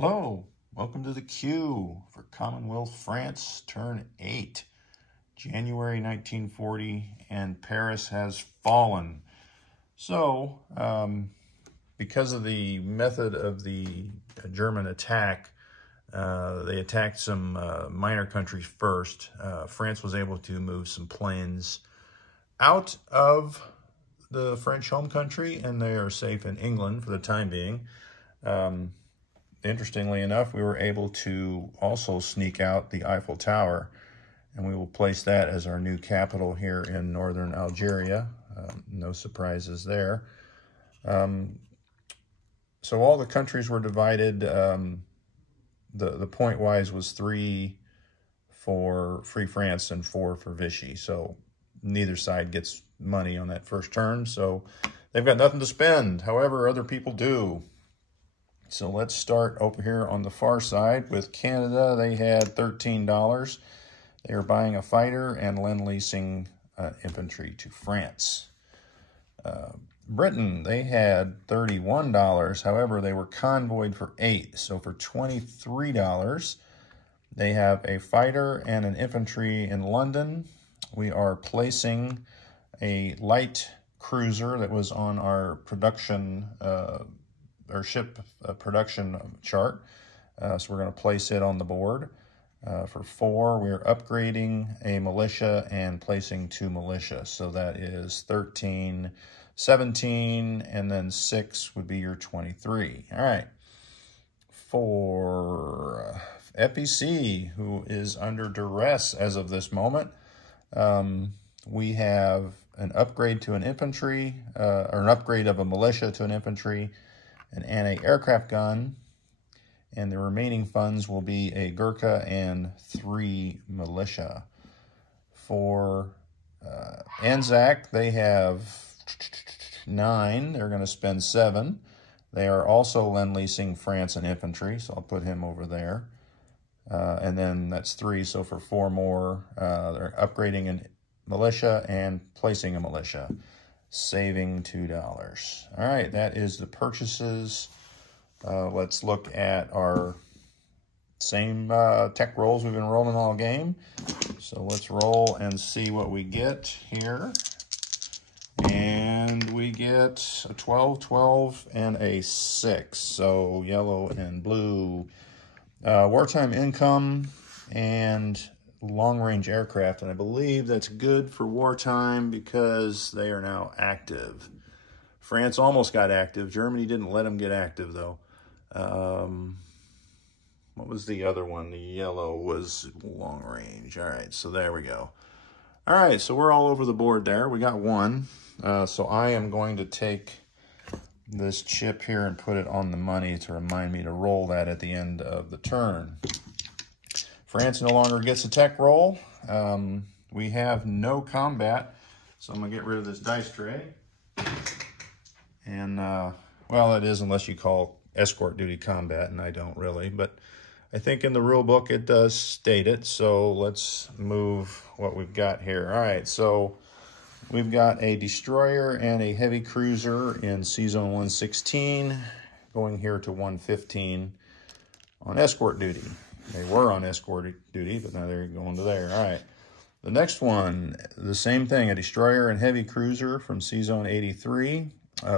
Hello, welcome to the Q for Commonwealth France, turn 8, January 1940, and Paris has fallen. So, because of the method of the German attack, they attacked some minor countries first. France was able to move some planes out of the French home country, and they are safe in England for the time being. Interestingly enough, we were able to also sneak out the Eiffel Tower, and we will place that as our new capital here in northern Algeria. No surprises there. So all the countries were divided. The point-wise was 3 for Free France and 4 for Vichy. So neither side gets money on that first turn. So they've got nothing to spend. However, other people do. So let's start over here on the far side with Canada. They had $13. They are buying a fighter and lend-leasing infantry to France. Britain, they had $31. However, they were convoyed for 8. So for $23, they have a fighter and an infantry in London. We are placing a light cruiser that was on our production our ship production chart. So we're going to place it on the board. For 4, we're upgrading a militia and placing 2 militia. So that is 13, 17, and then 6 would be your 23. All right. For FEC, who is under duress as of this moment, we have an upgrade to an infantry, or an upgrade of a militia to an infantry, an anti-aircraft gun, and the remaining funds will be a Gurkha and 3 militia. For Anzac, they have 9. They're going to spend 7. They are also lend-leasing France and infantry, so I'll put him over there. And then that's 3, so for 4 more, they're upgrading a militia and placing a militia, saving $2. All right, that is the purchases. Let's look at our same tech rolls we've been rolling all game. So let's roll and see what we get here. And we get a 12, 12, and a 6. So yellow and blue. Wartime income and long-range aircraft, and I believe that's good for wartime because they are now active. France almost got active. Germany didn't let them get active, though. What was the other one? The yellow was long-range. All right, so there we go. All right, so we're all over the board there. We got 1. So I am going to take this chip here and put it on the money to remind me to roll that at the end of the turn. France no longer gets a tech roll. We have no combat, so I'm going to get rid of this dice tray. And, well, it is unless you call escort duty combat, and I don't really. But I think in the rule book it does state it, so let's move what we've got here. All right, so we've got a destroyer and a heavy cruiser in C-Zone 116, going here to 115 on escort duty. They were on escort duty, but now they're going to there. All right. The next one, the same thing, a destroyer and heavy cruiser from C-Zone 83.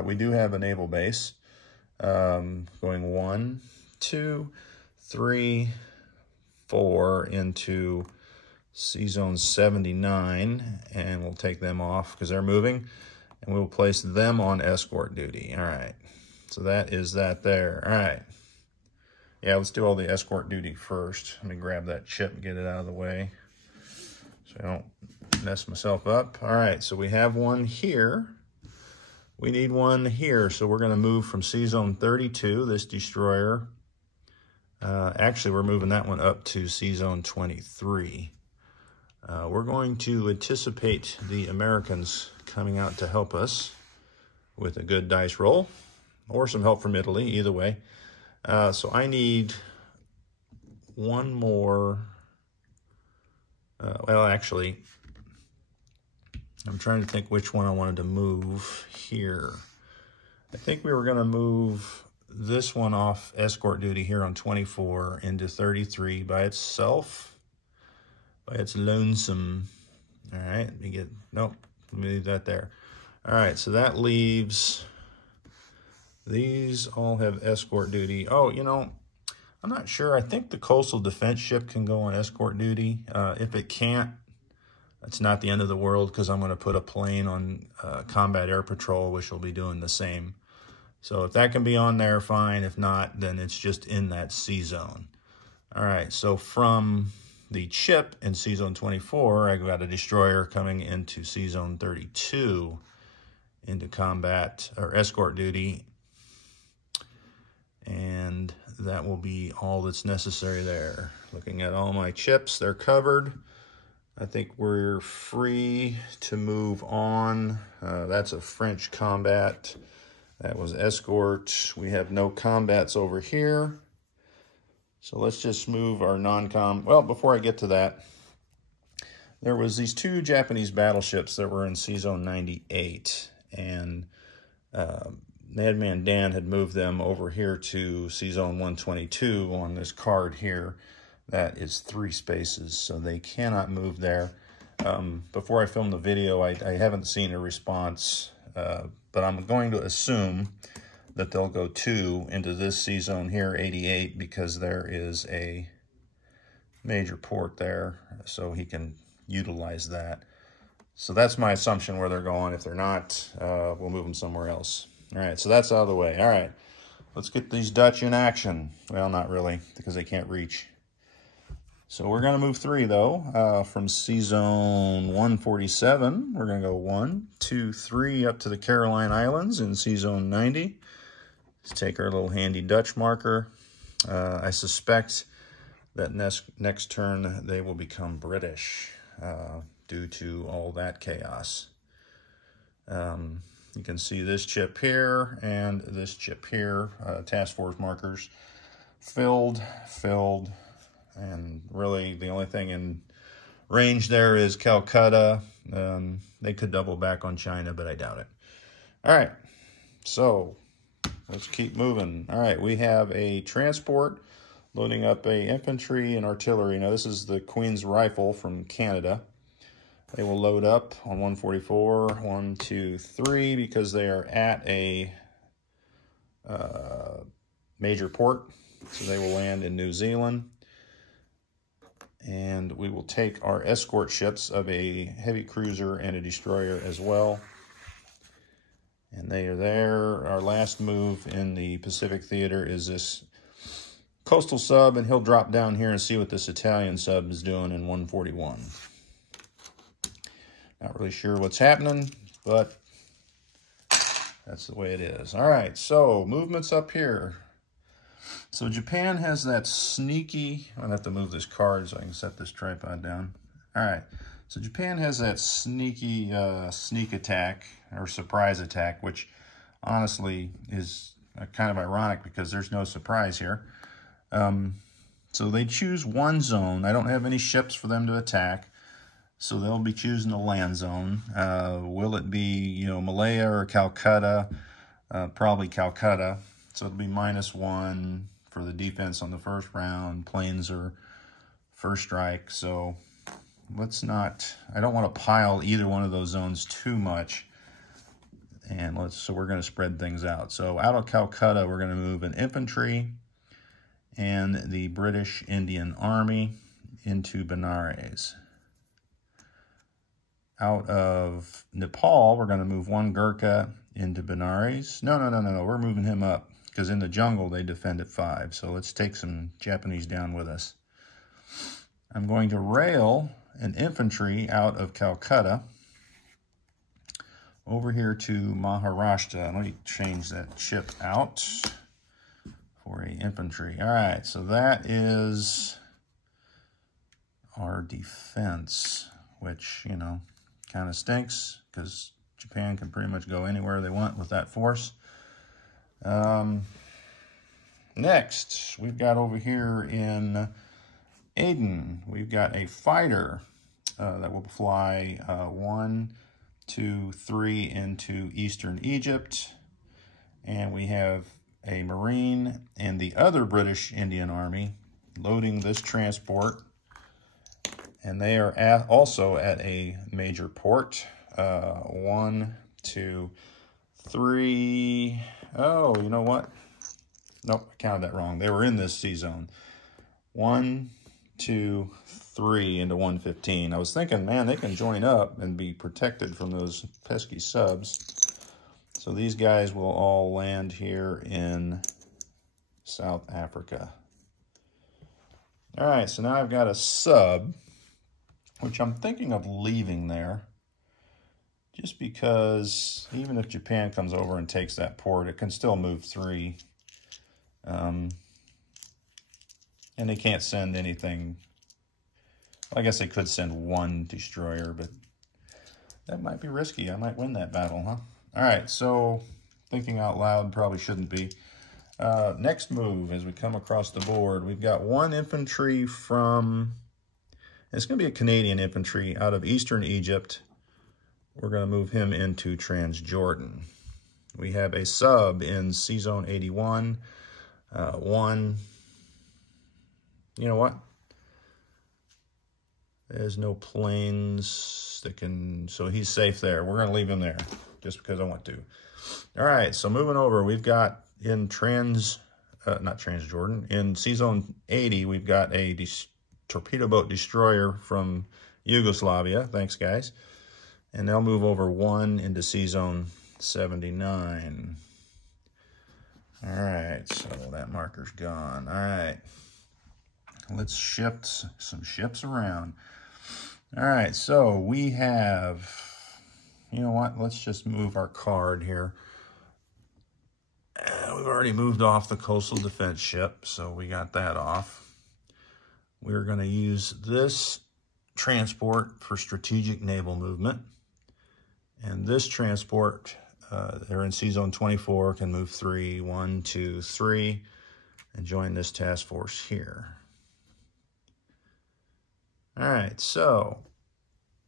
We do have a naval base going 1, 2, 3, 4 into C-Zone 79, and we'll take them off because they're moving, and we'll place them on escort duty. All right. So that is that there. All right. Yeah, let's do all the escort duty first. Let me grab that chip and get it out of the way so I don't mess myself up. All right, so we have one here. We need one here, so we're going to move from C-Zone 32, this destroyer. Actually, we're moving that one up to C-Zone 23. We're going to anticipate the Americans coming out to help us with a good dice roll, or some help from Italy, either way. So I need one more. Well, actually, I'm trying to think which one I wanted to move here. I think we were going to move this one off escort duty here on 24 into 33 by itself, by its lonesome. All right, let me get, nope, let me leave that there. All right, so that leaves, these all have escort duty. Oh, you know, I'm not sure. I think the coastal defense ship can go on escort duty. If it can't, it's not the end of the world, because I'm going to put a plane on combat air patrol, which will be doing the same. So if that can be on there, fine. If not, then it's just in that C zone. All right, so from the chip in C zone 24, I got a destroyer coming into C zone 32 into combat or escort duty. And that will be all that's necessary there. Looking at all my chips, they're covered. I think we're free to move on. That's a French combat. That was escort. We have no combats over here. So let's just move our non-com. Well, before I get to that, there was these two Japanese battleships that were in C Zone 98. And Madman Dan had moved them over here to C Zone 122 on this card here. That is 3 spaces, so they cannot move there. Before I filmed the video, I haven't seen a response, but I'm going to assume that they'll go 2 into this C zone here, 88, because there is a major port there, so he can utilize that. So that's my assumption where they're going. If they're not, we'll move them somewhere else. All right, so that's out of the way. All right, let's get these Dutch in action. Well, not really, because they can't reach. So we're going to move 3, though, from C Zone 147. We're going to go 1, 2, 3 up to the Caroline Islands in C Zone 90. Let's take our little handy Dutch marker. I suspect that next turn they will become British due to all that chaos. You can see this chip here and this chip here, task force markers, filled. And really, the only thing in range there is Calcutta. They could double back on China, but I doubt it. All right, so let's keep moving. All right, we have a transport loading up a infantry and artillery. Now, this is the Queen's Rifle from Canada. They will load up on 144, 1, 2, 3, because they are at a major port. So they will land in New Zealand. And we will take our escort ships of a heavy cruiser and a destroyer as well. And they are there. Our last move in the Pacific Theater is this coastal sub, and he'll drop down here and see what this Italian sub is doing in 141. Not really sure what's happening, but that's the way it is. All right, so movements up here. So Japan has that sneaky, I'm gonna have to move this card so I can set this tripod down. All right, so Japan has that sneaky sneak attack or surprise attack, which honestly is kind of ironic because there's no surprise here. So they choose one zone. I don't have any ships for them to attack, so they'll be choosing a land zone. Will it be, you know, Malaya or Calcutta? Probably Calcutta. So it'll be -1 for the defense on the first round. Planes are first strike. So let's not, I don't want to pile either one of those zones too much. And so we're going to spread things out. So out of Calcutta, we're going to move an infantry and the British Indian Army into Benares. Out of Nepal, we're going to move 1 Gurkha into Benares. No, we're moving him up because in the jungle they defend at 5. So let's take some Japanese down with us. I'm going to rail an infantry out of Calcutta over here to Maharashtra. Let me change that chip out for a infantry. All right, so that is our defense, which, you know, kind of stinks because Japan can pretty much go anywhere they want with that force. Next, we've got over here in Aden, we've got a fighter that will fly 1, 2, 3 into eastern Egypt. And we have a Marine and the other British Indian Army loading this transport. And they are also at a major port. 1, 2, 3. Oh, you know what? Nope, I counted that wrong. They were in this sea zone. 1, 2, 3 into 115. I was thinking, man, they can join up and be protected from those pesky subs. So these guys will all land here in South Africa. All right, so now I've got a sub, which I'm thinking of leaving there, just because even if Japan comes over and takes that port, it can still move 3. And they can't send anything. Well, I guess they could send 1 destroyer, but that might be risky. I might win that battle, huh? All right, so thinking out loud, probably shouldn't be. Next move, as we come across the board, we've got 1 infantry from... It's going to be a Canadian infantry out of Eastern Egypt. We're going to move him into Transjordan. We have a sub in Sea Zone 81. 1. You know what? There's no planes that can... So he's safe there. We're going to leave him there just because I want to. All right, so moving over, we've got in not Transjordan, in Sea Zone 80, we've got a torpedo boat destroyer from Yugoslavia. Thanks, guys. And they'll move over 1 into Sea Zone 79. All right, so that marker's gone. All right, let's shift some ships around. All right, so we have, you know what? Let's just move our card here. We've already moved off the coastal defense ship, so we got that off. We're going to use this transport for strategic naval movement. And this transport, they're in Sea Zone 24, can move 3, 1, 2, 3, and join this task force here. All right, so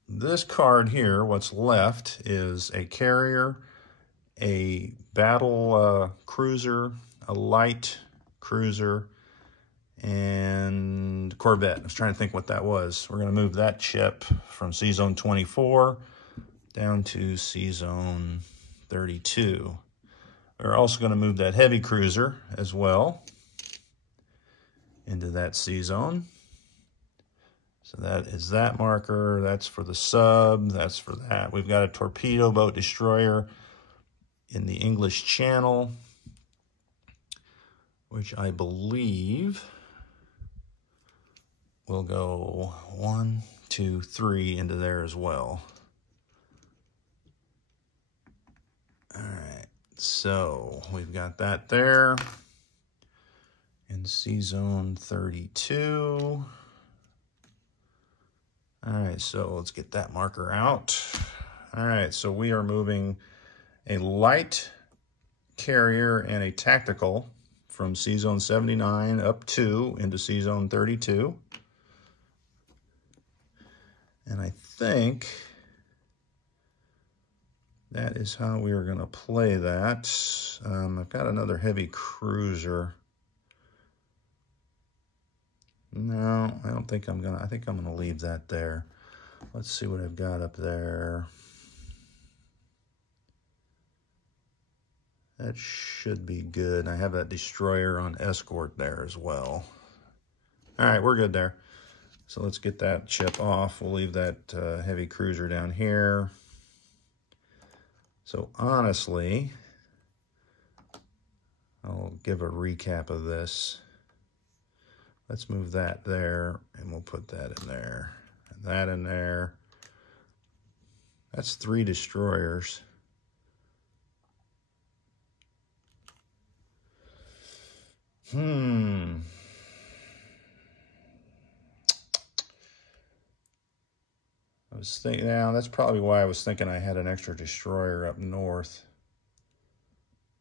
this card here, what's left is a carrier, a battle cruiser, a light cruiser, and corvette. I was trying to think what that was. We're going to move that ship from Sea Zone 24 down to Sea Zone 32. We're also going to move that heavy cruiser as well into that sea zone. So that is that marker. That's for the sub. That's for that. We've got a torpedo boat destroyer in the English Channel, which I believe will go 1, 2, 3 into there as well. All right, so we've got that there in Sea Zone 32. All right, so let's get that marker out. All right, so we are moving a light carrier and a tactical from Sea Zone 79 up 2 into Sea Zone 32. And I think that is how we are going to play that. I've got another heavy cruiser. No, I don't think I'm going to. I think I'm going to leave that there. Let's see what I've got up there. That should be good. I have that destroyer on escort there as well. All right, we're good there. So let's get that ship off. We'll leave that heavy cruiser down here. So honestly, I'll give a recap of this. Let's move that there, and we'll put that in there, and that in there. That's 3 destroyers. I was thinking, now that's probably why I was thinking I had an extra destroyer up north.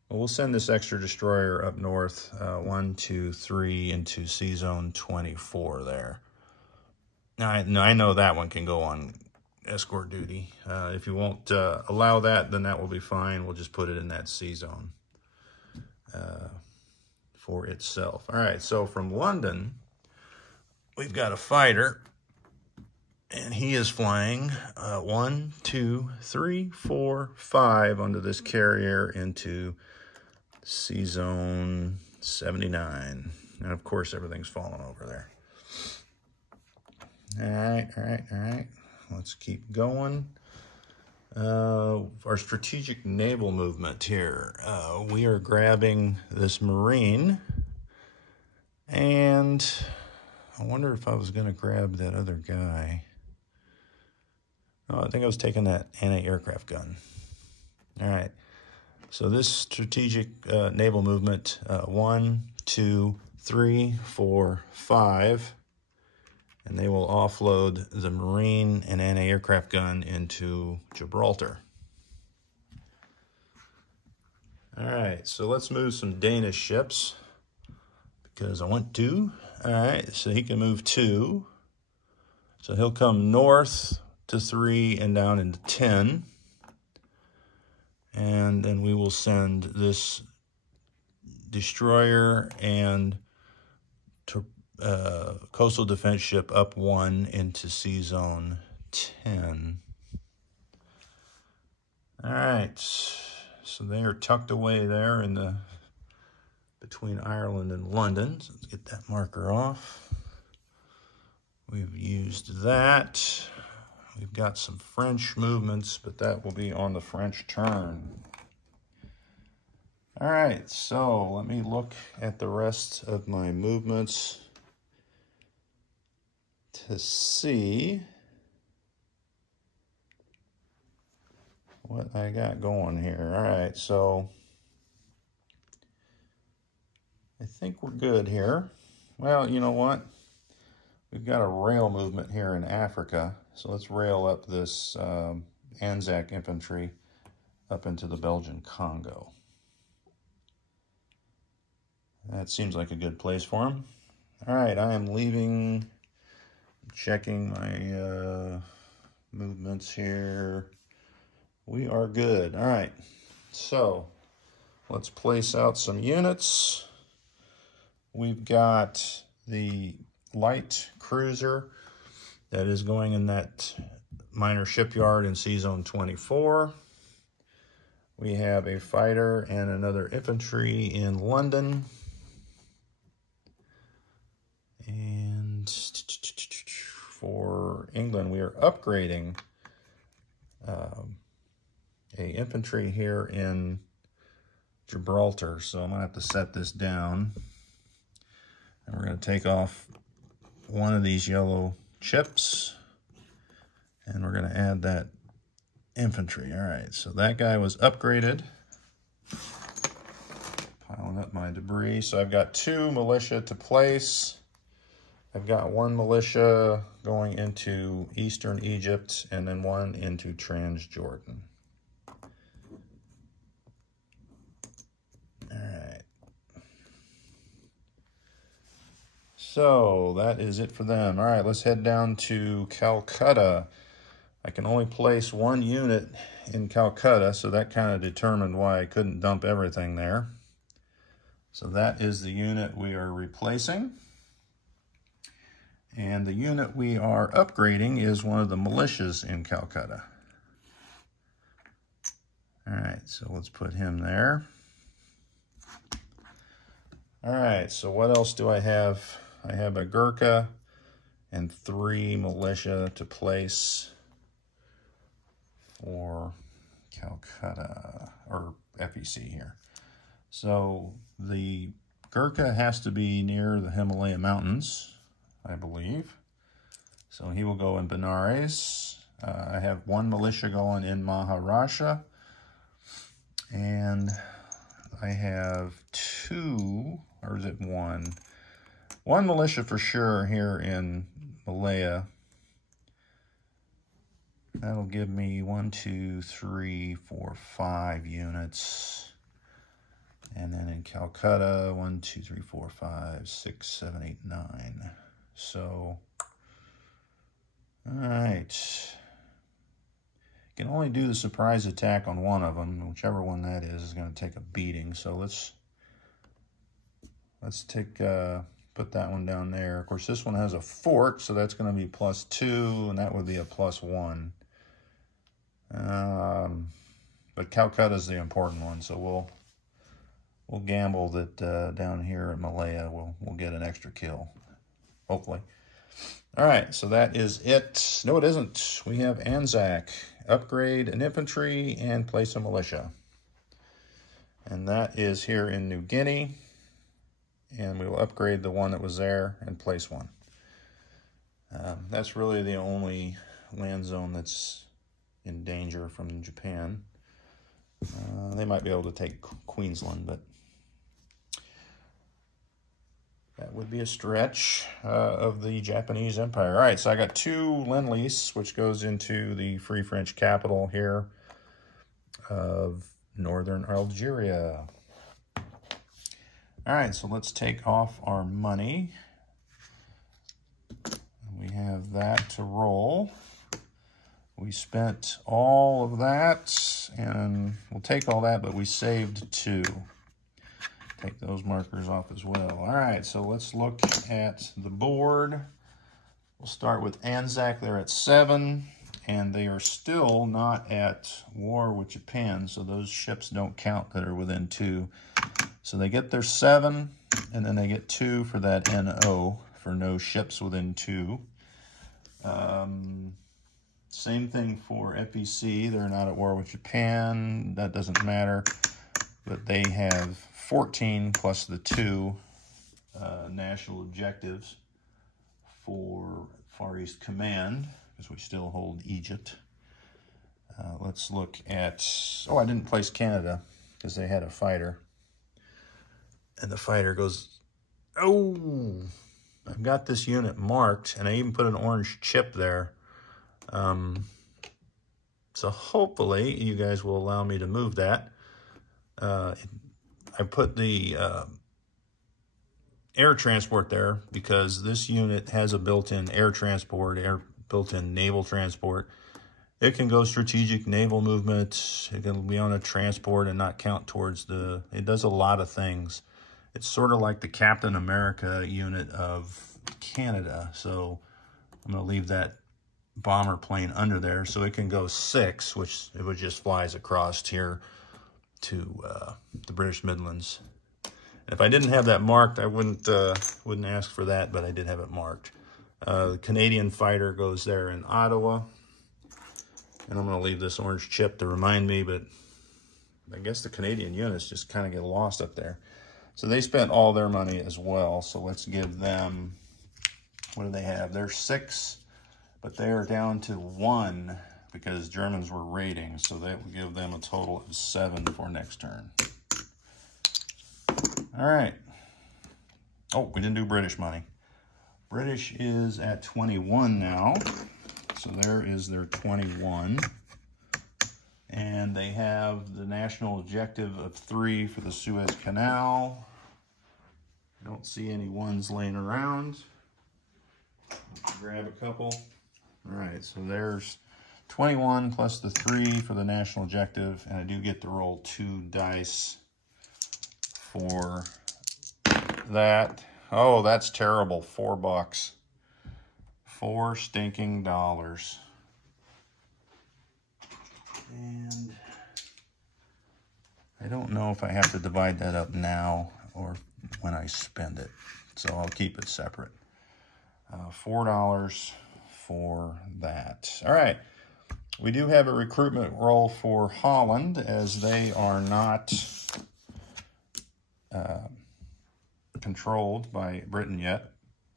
Well, we'll send this extra destroyer up north, 1, 2, 3 into Sea Zone 24 there. Now, I know that one can go on escort duty. If you won't allow that, then that will be fine. We'll just put it in that sea zone. for itself. All right, so from London, we've got a fighter, and he is flying 1, 2, 3, 4, 5 under this carrier into C-Zone 79. And of course, everything's falling over there. All right. Let's keep going. Our strategic naval movement here. We are grabbing this Marine, and I wonder if I was going to grab that other guy. Oh, I think I was taking that anti-aircraft gun. All right. So this strategic naval movement, 1, 2, 3, 4, 5, and they will offload the Marine and anti-aircraft gun into Gibraltar. All right, so let's move some Danish ships because I want to. All right, so he can move 2. So he'll come north to 3 and down into 10. And then we will send this destroyer and coastal defense ship up 1 into C-Zone 10. All right, so they are tucked away there in the between Ireland and London. So let's get that marker off. We've used that. We've got some French movements, but that will be on the French turn. All right, so let me look at the rest of my movements to see what I got going here. All right, so I think we're good here. Well, you know what? We've got a rail movement here in Africa, so let's rail up this Anzac infantry up into the Belgian Congo. That seems like a good place for them. All right, I am leaving, checking my movements here. We are good. All right, so let's place out some units. We've got the light cruiser that is going in that minor shipyard in C-Zone 24. We have a fighter and another infantry in London. And for England, we are upgrading a infantry here in Gibraltar. So I'm gonna have to set this down. And we're gonna take off one of these yellow chips, and we're gonna add that infantry. All right, so that guy was upgraded. Piling up my debris. So I've got 2 militia to place. I've got 1 militia going into Eastern Egypt and then 1 into Transjordan. All right. So that is it for them. All right, let's head down to Calcutta. I can only place 1 unit in Calcutta, so that kind of determined why I couldn't dump everything there. So that is the unit we are replacing. And the unit we are upgrading is one of the militias in Calcutta. All right, so let's put him there. All right, so what else do I have? I have a Gurkha and 3 militia to place for Calcutta, or FEC here. So the Gurkha has to be near the Himalaya Mountains, I believe. So he will go in Benares. I have 1 militia going in Maharashtra. And I have 2, or is it 1? 1 militia for sure here in Malaya. That'll give me 1, 2, 3, 4, 5 units. And then in Calcutta, 1, 2, 3, 4, 5, 6, 7, 8, 9. So, all right. You can only do the surprise attack on 1 of them. Whichever one that is going to take a beating. So let's let's take, put that one down there. Of course, this one has a fort, so that's going to be +2, and that would be a +1. But Calcutta is the important one, so we'll gamble that down here at Malaya we'll get an extra kill, hopefully. All right, so that is it. No, it isn't. We have Anzac. Upgrade an infantry and place a militia. And that is here in New Guinea. And we will upgrade the one that was there and place one. That's really the only land zone that's in danger from Japan. They might be able to take Queensland, but that would be a stretch of the Japanese Empire. All right, so I got 2 Lend-Lease, which goes into the Free French capital here of northern Algeria. All right, so let's take off our money. We have that to roll. We spent all of that, and we'll take all that, but we saved 2. Take those markers off as well. All right, so let's look at the board. We'll start with Anzac. They're at 7, and they are still not at war with Japan, so those ships don't count that are within 2. So they get their 7, and then they get 2 for that NO, for no ships within 2. Same thing for FEC. They're not at war with Japan. That doesn't matter, but they have 14 plus the 2 national objectives for Far East Command, because we still hold Egypt. Let's look at, oh, I didn't place Canada because they had a fighter. And the fighter goes, oh, I've got this unit marked, and I even put an orange chip there. So hopefully you guys will allow me to move that. I put the air transport there because this unit has a built-in air transport, built-in naval transport. It can go strategic naval movement. It can be on a transport and not count towards it does a lot of things. It's sort of like the Captain America unit of Canada. So I'm going to leave that bomber plane under there so it can go 6, which it would just flies across here to the British Midlands. If I didn't have that marked, I wouldn't ask for that, but I did have it marked. The Canadian fighter goes there in Ottawa. And I'm going to leave this orange chip to remind me, but I guess the Canadian units just kind of get lost up there. So they spent all their money as well. So let's give them, what do they have? They're 6, but they are down to 1 because Germans were raiding. So that will give them a total of 7 for next turn. All right. Oh, we didn't do British money. British is at 21 now. So there is their 21. And they have the national objective of 3 for the Suez Canal. I don't see any 1s laying around. Grab a couple. All right, so there's 21 plus the 3 for the national objective. And I do get to roll 2 dice for that. Oh, that's terrible. $4. $4 stinking dollars. And I don't know if I have to divide that up now or when I spend it. So I'll keep it separate. $4 for that. All right. We do have a recruitment roll for Holland as they are not controlled by Britain yet,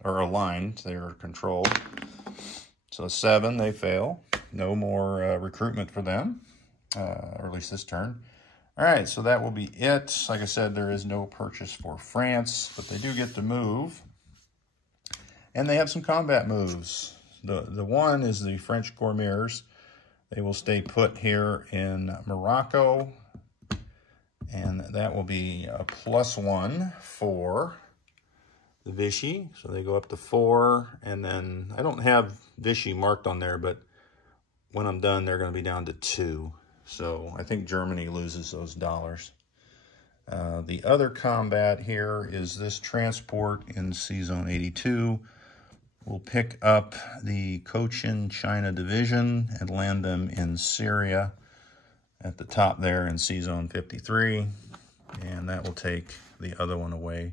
or aligned. They are controlled. So 7, they fail. No more recruitment for them, or at least this turn. All right, so that will be it. Like I said, there is no purchase for France, but they do get to move. And they have some combat moves. The one is the French Gormiers. They will stay put here in Morocco. And that will be a +1 for the Vichy. So they go up to 4. And then I don't have Vichy marked on there, but when I'm done, they're going to be down to 2. So I think Germany loses those dollars. The other combat here is this transport in C-Zone 82. We'll pick up the Cochin China Division and land them in Syria at the top there in C-Zone 53. And that will take the other one away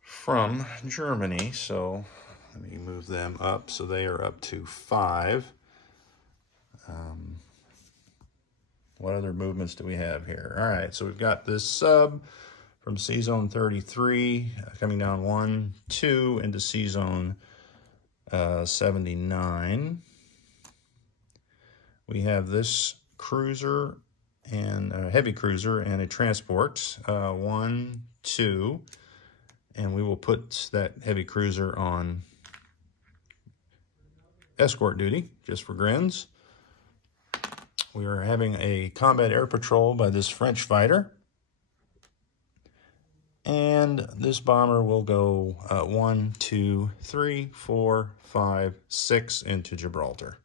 from Germany. So let me move them up. So they are up to 5. What other movements do we have here? All right, so we've got this sub from C-Zone 33 coming down 1, 2 into C-Zone 79. We have this cruiser and a heavy cruiser and a transport, 1, 2, and we will put that heavy cruiser on escort duty, just for grins. We are having a combat air patrol by this French fighter. And this bomber will go 1, 2, 3, 4, 5, 6 into Gibraltar.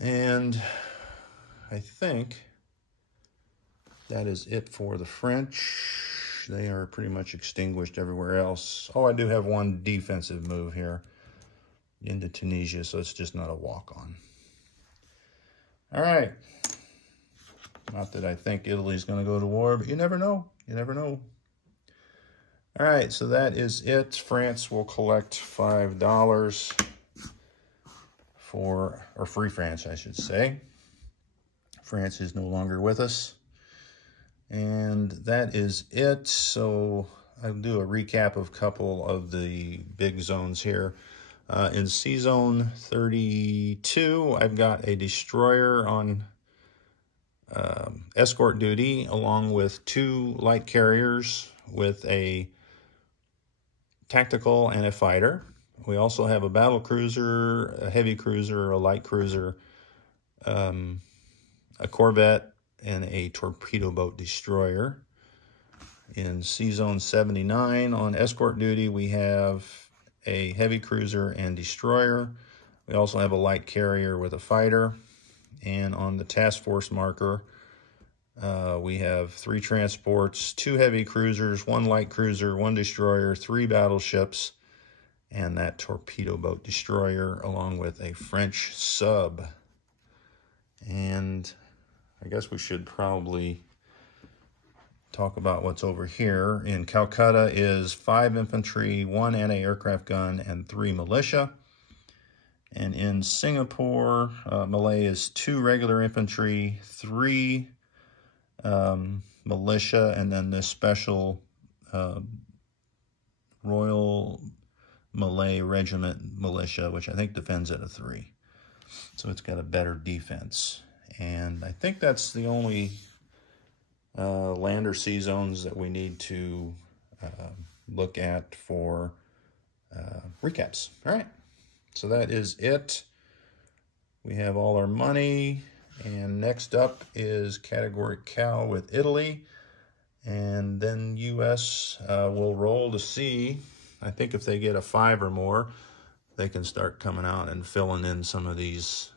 And I think that is it for the French. They are pretty much extinguished everywhere else. Oh, I do have one defensive move here into Tunisia, so it's just not a walk-on. All right. Not that I think Italy's going to go to war, but you never know. You never know. All right, so that is it. France will collect $5 for, or Free France, I should say. France is no longer with us. And that is it. So I'll do a recap of a couple of the big zones here. In C-Zone 32, I've got a destroyer on escort duty, along with 2 light carriers with a tactical and a fighter. We also have a battle cruiser, a heavy cruiser, a light cruiser, a corvette, and a torpedo boat destroyer. In C-Zone 79, on escort duty, we have a heavy cruiser and destroyer. We also have a light carrier with a fighter. And on the task force marker, we have 3 transports, 2 heavy cruisers, 1 light cruiser, 1 destroyer, 3 battleships, and that torpedo boat destroyer, along with a French sub. And I guess we should probably talk about what's over here. In Calcutta is 5 infantry, 1 anti-aircraft gun, and 3 militia. And in Singapore, Malay is 2 regular infantry, 3 militia, and then this special Royal Malay Regiment militia, which I think defends at a 3. So it's got a better defense. And I think that's the only land or sea zones that we need to look at for recaps. All right, so that is it. We have all our money, and next up is Category Cal with Italy, and then U.S. will roll to see. I think if they get a 5 or more, they can start coming out and filling in some of these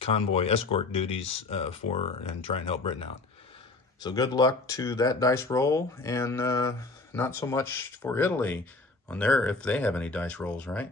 convoy escort duties and try and help Britain out. So good luck to that dice roll, and not so much for Italy on there if they have any dice rolls, right?